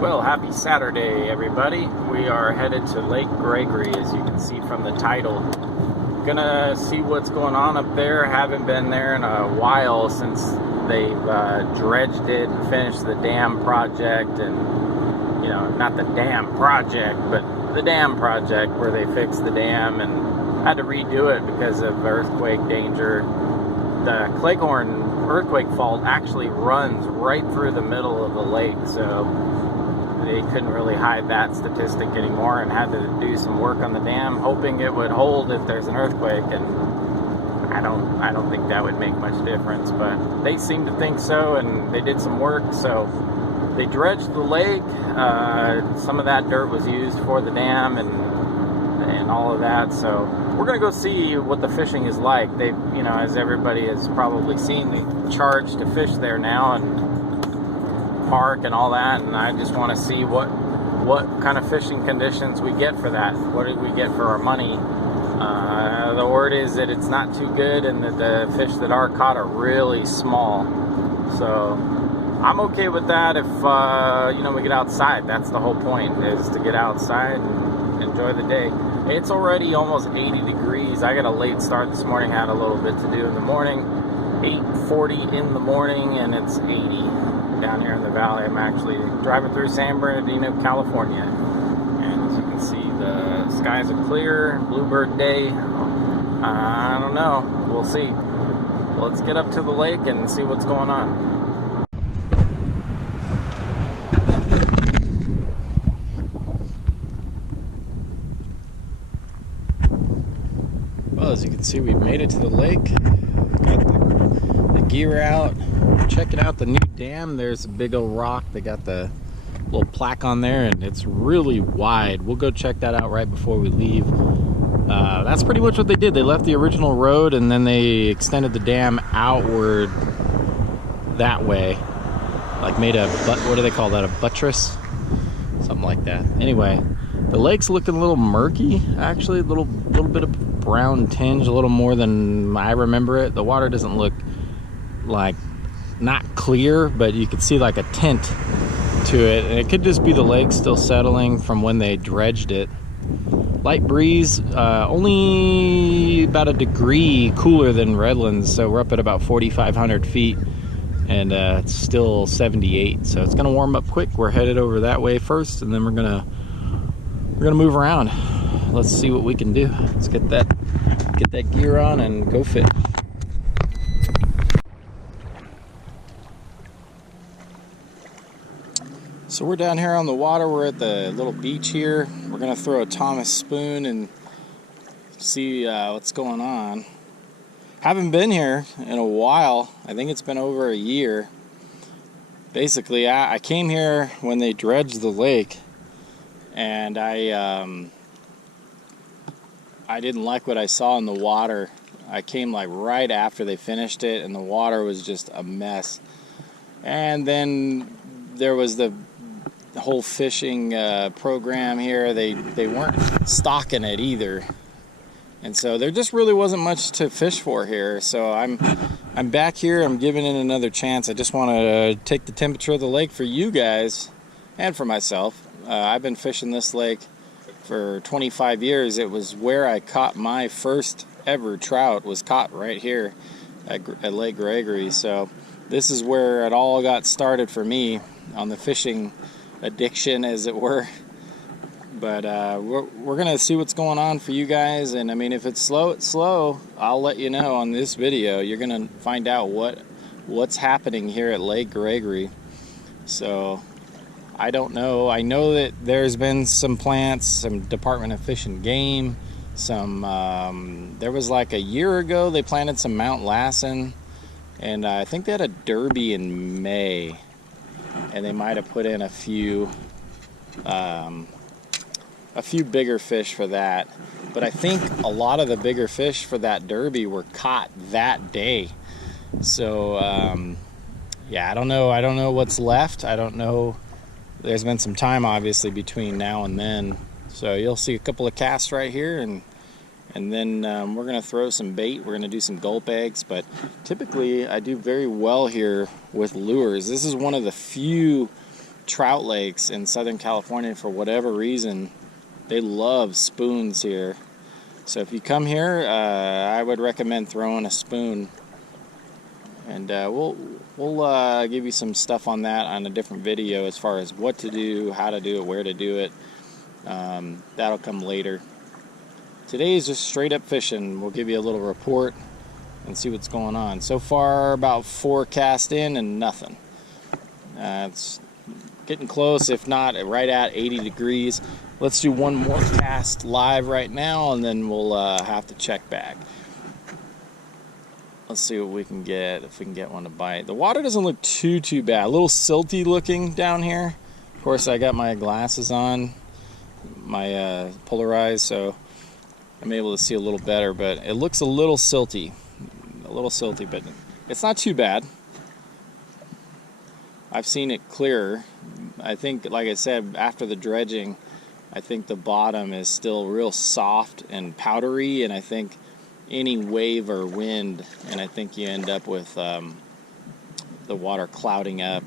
Well, happy Saturday, everybody. We are headed to Lake Gregory, as you can see from the title. Gonna see what's going on up there. Haven't been there in a while since they've dredged it and finished the dam project, and not the dam project, but the dam project where they fixed the dam and had to redo it because of earthquake danger. The Cleghorn earthquake fault actually runs right through the middle of the lake, so they couldn't really hide that statistic anymore and had to do some work on the dam, hoping it would hold if there's an earthquake. And I don't think that would make much difference, but they seem to think so, and they did some work. So they dredged the lake. Some of that dirt was used for the dam and all of that. So we're gonna go see what the fishing is like. They, as everybody has probably seen, they charge to fish there now and park and all that, and I just want to see what kind of fishing conditions we get for that. What did we get for our money? The word is that it's not too good, and that the fish that are caught are really small. So I'm okay with that if we get outside. That's the whole point, is to get outside and enjoy the day. It's already almost 80 degrees. I got a late start this morning, had a little bit to do in the morning. 8:40 in the morning, and it's 80 down here in the valley. I'm actually driving through San Bernardino, California, and as you can see, the skies are clear. Bluebird day. I don't know, we'll see. Let's get up to the lake and see what's going on. Well, as you can see, we've made it to the lake. Got the gear out, checking out the new dam. There's a big old rock. They got the little plaque on there, and it's really wide. We'll go check that out right before we leave. That's pretty much what they did. They left the original road, and then they extended the dam outward that way, like made a what do they call that, a buttress, something like that. Anyway, the lake's looking a little murky, actually, a little bit of brown tinge, a little more than I remember it. The water doesn't look like, not clear, but you can see like a tint to it, and it could just be the lake still settling from when they dredged it. Light breeze, only about a degree cooler than Redlands, so we're up at about 4,500 feet, and it's still 78, so it's gonna warm up quick. We're headed over that way first, and then we're gonna move around. Let's see what we can do. Let's get that gear on and go fit. So we're down here on the water. We're at the little beach here. We're gonna throw a Thomas spoon and see what's going on. Haven't been here in a while. I think it's been over a year. Basically, I came here when they dredged the lake, and I didn't like what I saw in the water. I came like right after they finished it, and the water was just a mess. And then there was the whole fishing program here. They weren't stocking it either, and so there just really wasn't much to fish for here. So I'm back here. I'm giving it another chance. I just want to take the temperature of the lake for you guys and for myself. I've been fishing this lake for 25 years. It was where I caught my first ever trout, was caught right here at Lake Gregory. So this is where it all got started for me on the fishing addiction, as it were. But we're gonna see what's going on for you guys, and I mean, if it's slow, it's slow. I'll let you know on this video. You're gonna find out what's happening here at Lake Gregory. So I don't know. I know that there's been some plants, some Department of Fish and Game, some there was like a year ago they planted some Mount Lassen, and I think they had a derby in May, and they might have put in a few bigger fish for that. But I think a lot of the bigger fish for that derby were caught that day. So yeah, I don't know what's left. I don't know. There's been some time obviously between now and then, so you'll see a couple of casts right here, and then we're gonna throw some bait. We're gonna do some gulp eggs, but typically I do very well here with lures. This is one of the few trout lakes in Southern California, for whatever reason, they love spoons here. So if you come here, I would recommend throwing a spoon. And we'll give you some stuff on that on a different video as far as what to do, how to do it, where to do it. That'll come later. Today is just straight up fishing. We'll give you a little report and see what's going on. So far, about 4 casts in and nothing. It's getting close, if not right at 80 degrees. Let's do one more cast live right now, and then we'll have to check back. Let's see what we can get, if we can get one to bite. The water doesn't look too bad. A little silty looking down here. Of course, I got my glasses on, my polarized, so I'm able to see a little better, but it looks a little silty, but it's not too bad. I've seen it clearer. I think, like I said, after the dredging, I think the bottom is still real soft and powdery, and I think any wave or wind, and I think you end up with the water clouding up.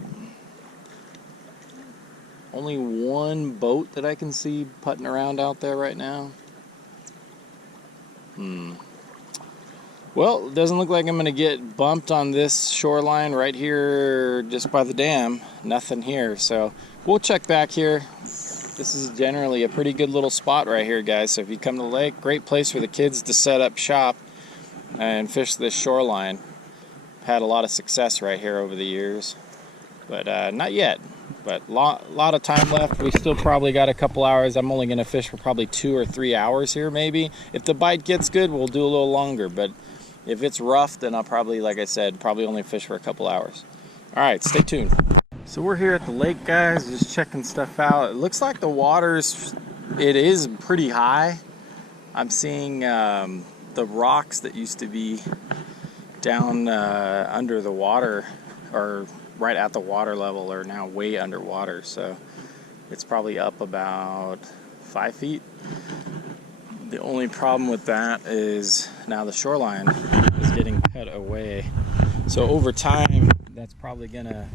Only one boat that I can see putting around out there right now. Well, it doesn't look like I'm going to get bumped on this shoreline right here just by the dam. Nothing here, so we'll check back here. This is generally a pretty good little spot right here, guys. So if you come to the lake, great place for the kids to set up shop and fish this shoreline. Had a lot of success right here over the years, but not yet. But lot of time left. We still probably got a couple hours. I'm only going to fish for probably 2 or 3 hours here, maybe. If the bite gets good, we'll do a little longer. But if it's rough, then I'll probably, like I said, probably only fish for a couple hours. All right, stay tuned. So we're here at the lake, guys, just checking stuff out. It looks like the water's, it is pretty high. I'm seeing the rocks that used to be down under the water, or right at the water level, are now way underwater. So it's probably up about 5 feet. The only problem with that is now the shoreline is getting cut away. So over time, that's probably gonna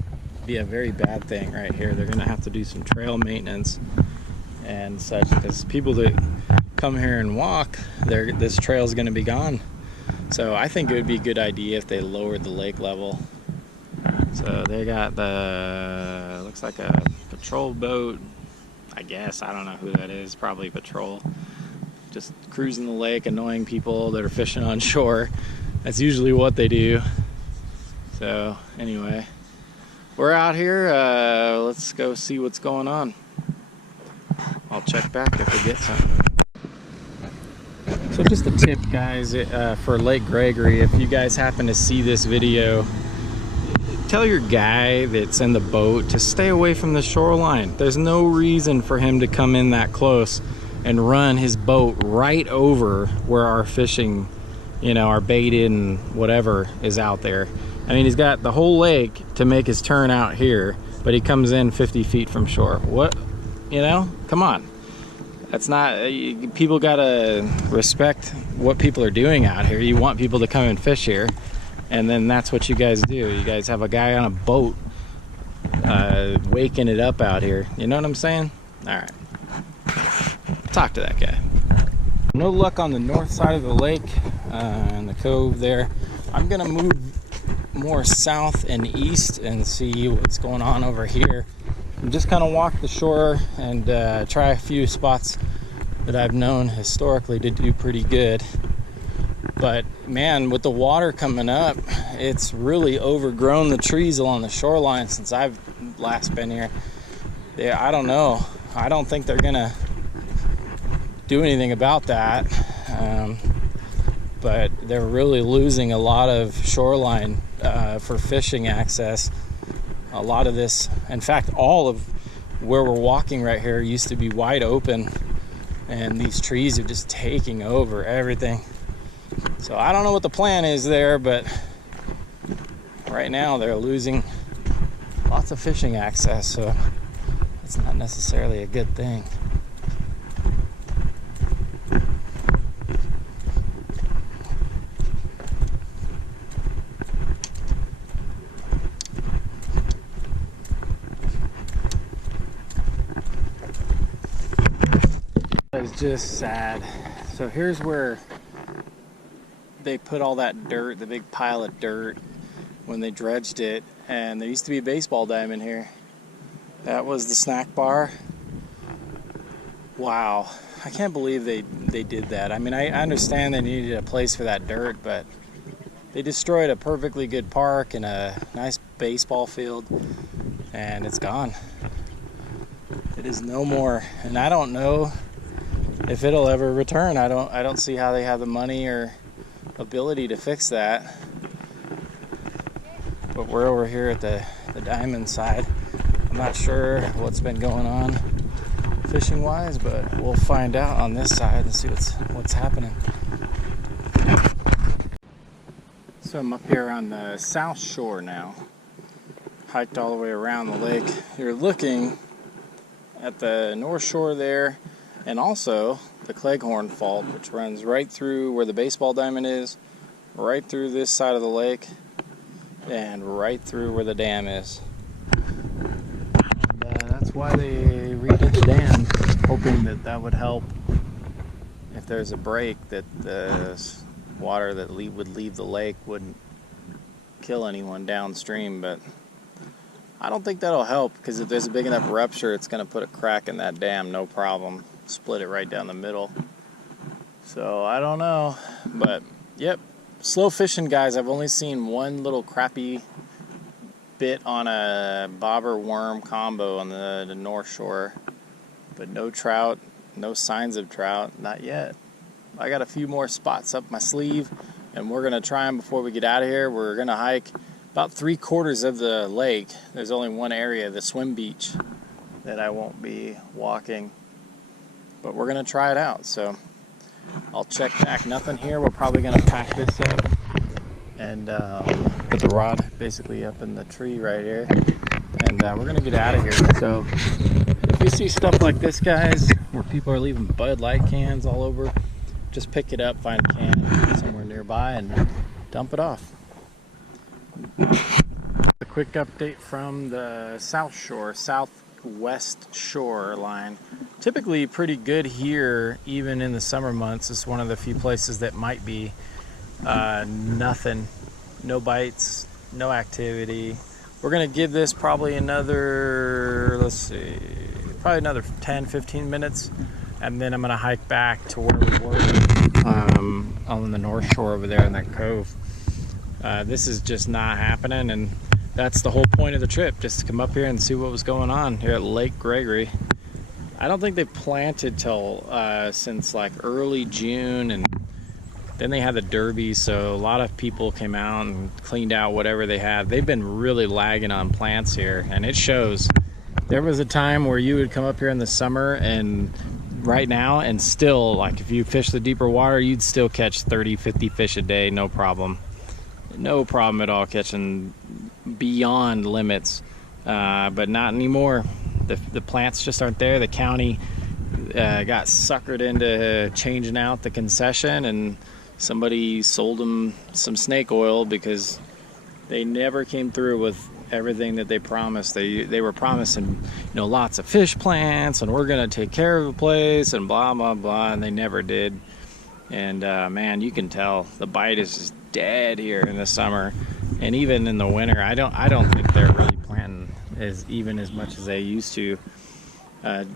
be a very bad thing right here. They're gonna have to do some trail maintenance and such, because people that come here and walk, this trail is gonna be gone. So I think it would be a good idea if they lowered the lake level. So they got the, looks like a patrol boat, I guess. I don't know who that is, probably patrol. Just cruising the lake, annoying people that are fishing on shore. That's usually what they do. So anyway, we're out here. Let's go see what's going on. I'll check back if we get some. So just a tip, guys, for Lake Gregory, if you guys happen to see this video, tell your guy that's in the boat to stay away from the shoreline. There's no reason for him to come in that close and run his boat right over where our fishing, you know, our baited and whatever is out there. I mean, he's got the whole lake to make his turn out here, but he comes in 50 feet from shore. What, you know, come on. That's not, people gotta respect what people are doing out here. You want people to come and fish here, and then that's what you guys do. You guys have a guy on a boat waking it up out here. You know what I'm saying? All right. Talk to that guy. No luck on the north side of the lake and the cove there. I'm gonna move more south and east and see what's going on over here. I'm just kind of walk the shore and try a few spots that I've known historically to do pretty good. But man, with the water coming up, it's really overgrown the trees along the shoreline since I've last been here. I don't know. I don't think they're gonna do anything about that, but they're really losing a lot of shoreline for fishing access. A lot of this, in fact, all of where we're walking right here used to be wide open, and these trees are just taking over everything. So I don't know what the plan is there, but right now they're losing lots of fishing access, so it's not necessarily a good thing. was just sad. So here's where they put all that dirt, the big pile of dirt, when they dredged it, and there used to be a baseball diamond here. That was the snack bar. Wow, I can't believe they did that. I mean, I understand they needed a place for that dirt, but they destroyed a perfectly good park and a nice baseball field, and it's gone. It is no more, and I don't know if it'll ever return. I don't see how they have the money or ability to fix that. But we're over here at the diamond side. I'm not sure what's been going on fishing wise, but we'll find out on this side and see what's happening. So I'm up here on the south shore now. Hiked all the way around the lake. You're looking at the north shore there, and also the Cleghorn Fault, which runs right through where the baseball diamond is, right through this side of the lake, and right through where the dam is. And that's why they redid the dam, hoping that would help if there's a break, that the water that would leave the lake wouldn't kill anyone downstream. But I don't think that'll help, because if there's a big enough rupture, it's going to put a crack in that dam, no problem. Split it right down the middle. So I don't know, but yep, slow fishing, guys. I've only seen one little crappie bit on a bobber worm combo on the north shore, but no trout, no signs of trout, not yet. I got a few more spots up my sleeve, and we're gonna try them before we get out of here. We're gonna hike about 3/4 of the lake. There's only one area, the swim beach, that I won't be walking, but we're gonna try it out. So I'll check back. Nothing here. We're probably gonna pack this up and put the rod basically up in the tree right here, and we're gonna get out of here. So if you see stuff like this, guys, where people are leaving Bud Light cans all over, just pick it up, find a can somewhere nearby, and dump it off. A quick update from the south shore, southwest shore line. Typically pretty good here, even in the summer months. It's one of the few places that might be nothing, no bites, no activity. We're gonna give this probably another, let's see, probably another 10-15 minutes, and then I'm gonna hike back to where we were on the north shore over there in that cove. This is just not happening, and that's the whole point of the trip, just to come up here and see what was going on here at Lake Gregory. I don't think they planted till since like early June, and then they had the derby, so a lot of people came out and cleaned out whatever they had. They've been really lagging on plants here, and it shows. There was a time where you would come up here in the summer, and right now, and still, like, if you fish the deeper water, you'd still catch 30-50 fish a day, no problem. No problem at all catching beyond limits, but not anymore. The plants just aren't there. The county got suckered into changing out the concession, and somebody sold them some snake oil because they never came through with everything that they promised. They were promising, lots of fish plants, and we're gonna take care of the place, and blah blah blah, and they never did. And man, you can tell the bite is just dead here in the summer, and even in the winter. I don't think they're really planting as much as they used to.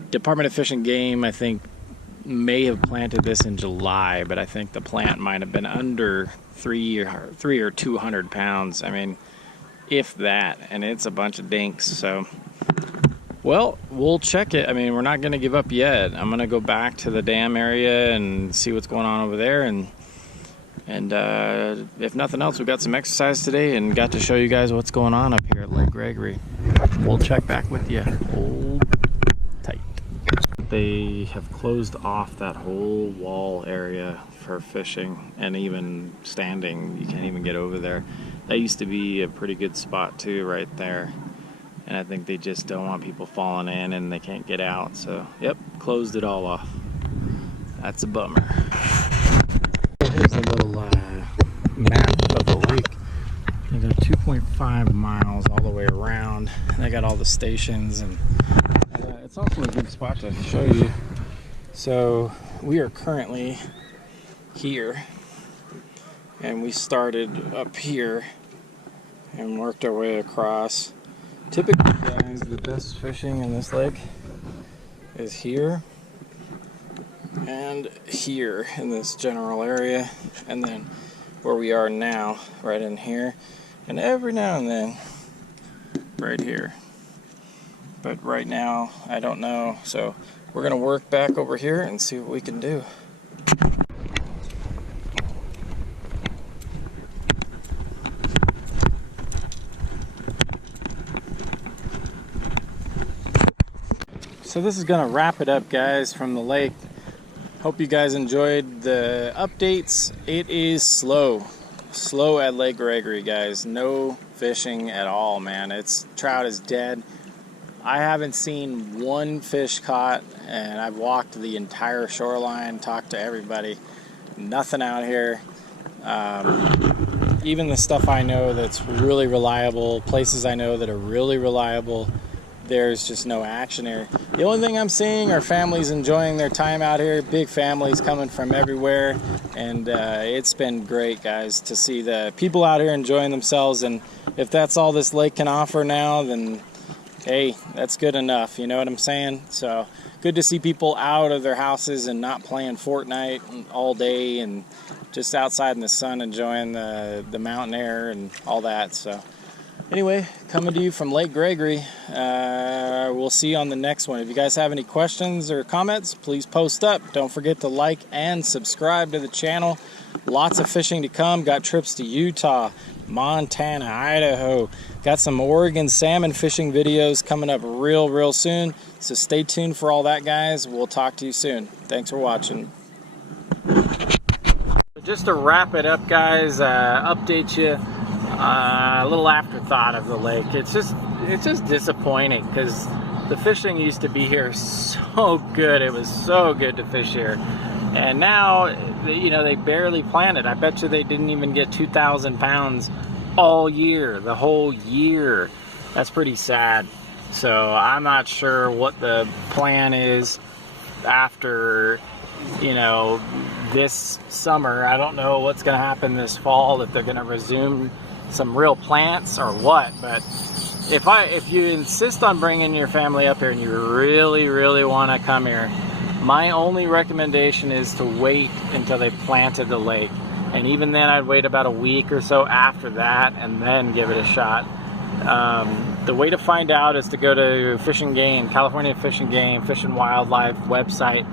Department of Fish and Game, I think, may have planted this in July, but I think the plant might have been under 3 or 200 pounds. I mean, if that, and it's a bunch of dinks. So, well, we'll check it. I mean, we're not going to give up yet. I'm going to go back to the dam area and see what's going on over there, and if nothing else, we got some exercise today and got to show you guys what's going on up here at Lake Gregory. We'll check back with you. Hold tight. They have closed off that whole wall area for fishing, and even standing, you can't even get over there. That used to be a pretty good spot too, right there. And I think they just don't want people falling in and they can't get out. So, yep, closed it all off. That's a bummer. Here's a little map of the lake. You got 2.5 miles all the way around. And they got all the stations, and it's also a good spot to show you So we are currently here, and we started up here and worked our way across. Typically, guys, the best fishing in this lake is here and here in this general area, and then where we are now, right in here, and every now and then right here. But right now, I don't know, so we're gonna work back over here and see what we can do. So this is gonna wrap it up, guys, from the lake. Hope you guys enjoyed the updates. It is slow at Lake Gregory, guys. No fishing at all, man. Trout is dead. I haven't seen one fish caught, and I've walked the entire shoreline, talked to everybody. Nothing out here. Even the stuff I know that's really reliable, places I know that are really reliable, there's just no action here. The only thing I'm seeing are families enjoying their time out here, big families coming from everywhere, and it's been great, guys, to see the people out here enjoying themselves. And if that's all this lake can offer now, then hey, that's good enough, you know what I'm saying? So good to see people out of their houses and not playing Fortnite all day and just outside in the sun enjoying the mountain air and all that. So anyway, coming to you from Lake Gregory. We'll see you on the next one. If you guys have any questions or comments, please post up. Don't forget to like and subscribe to the channel. Lots of fishing to come. Got trips to Utah, Montana, Idaho. Got some Oregon salmon fishing videos coming up real soon. So stay tuned for all that, guys. We'll talk to you soon. Thanks for watching. Just to wrap it up, guys, update you. A little afterthought of the lake. It's just disappointing because the fishing used to be here so good. It was so good to fish here, and now, you know, they barely planted. I bet you they didn't even get 2,000 pounds all year, the whole year. That's pretty sad. So I'm not sure what the plan is after, you know, this summer. I don't know what's going to happen this fall, if they're going to resume some real plants or what. But if you insist on bringing your family up here and you really want to come here, my only recommendation is to wait until they planted the lake. And even then, I'd wait about a week or so after that and then give it a shot. The way to find out is to go to Fish and Game, California Fish and Game, Fish and Wildlife website,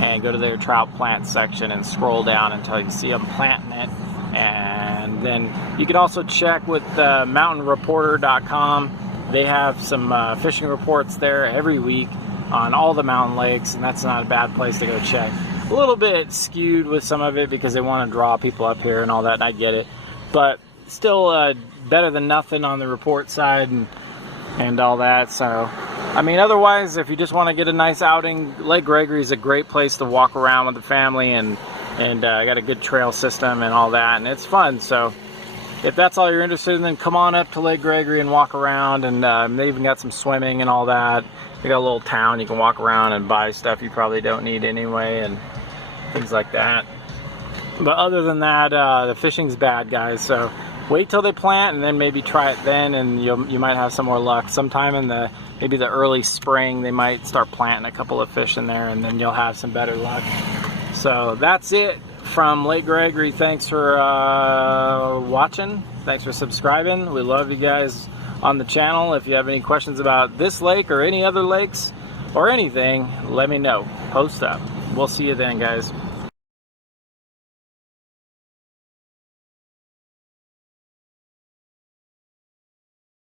and go to their trout plant section and scroll down until you see them planting it. And then you can also check with mountainreporter.com. They have some fishing reports there every week on all the mountain lakes, and that's not a bad place to go check. A little bit skewed with some of it because they want to draw people up here and all that, and I get it. But still better than nothing on the report side and all that. So, I mean, otherwise, if you just want to get a nice outing, Lake Gregory is a great place to walk around with the family, and got a good trail system and all that, and it's fun. So if that's all you're interested in, then come on up to Lake Gregory and walk around. And they even got some swimming and all that. They got a little town you can walk around and buy stuff you probably don't need anyway, and things like that. But other than that, the fishing's bad, guys. So wait till they plant and then maybe try it then, and you might have some more luck. Sometime in maybe the early spring, they might start planting a couple of fish in there, and then you'll have some better luck. So that's it from Lake Gregory. Thanks for watching. Thanks for subscribing. We love you guys on the channel. If you have any questions about this lake or any other lakes or anything, let me know. Post up. We'll see you then, guys.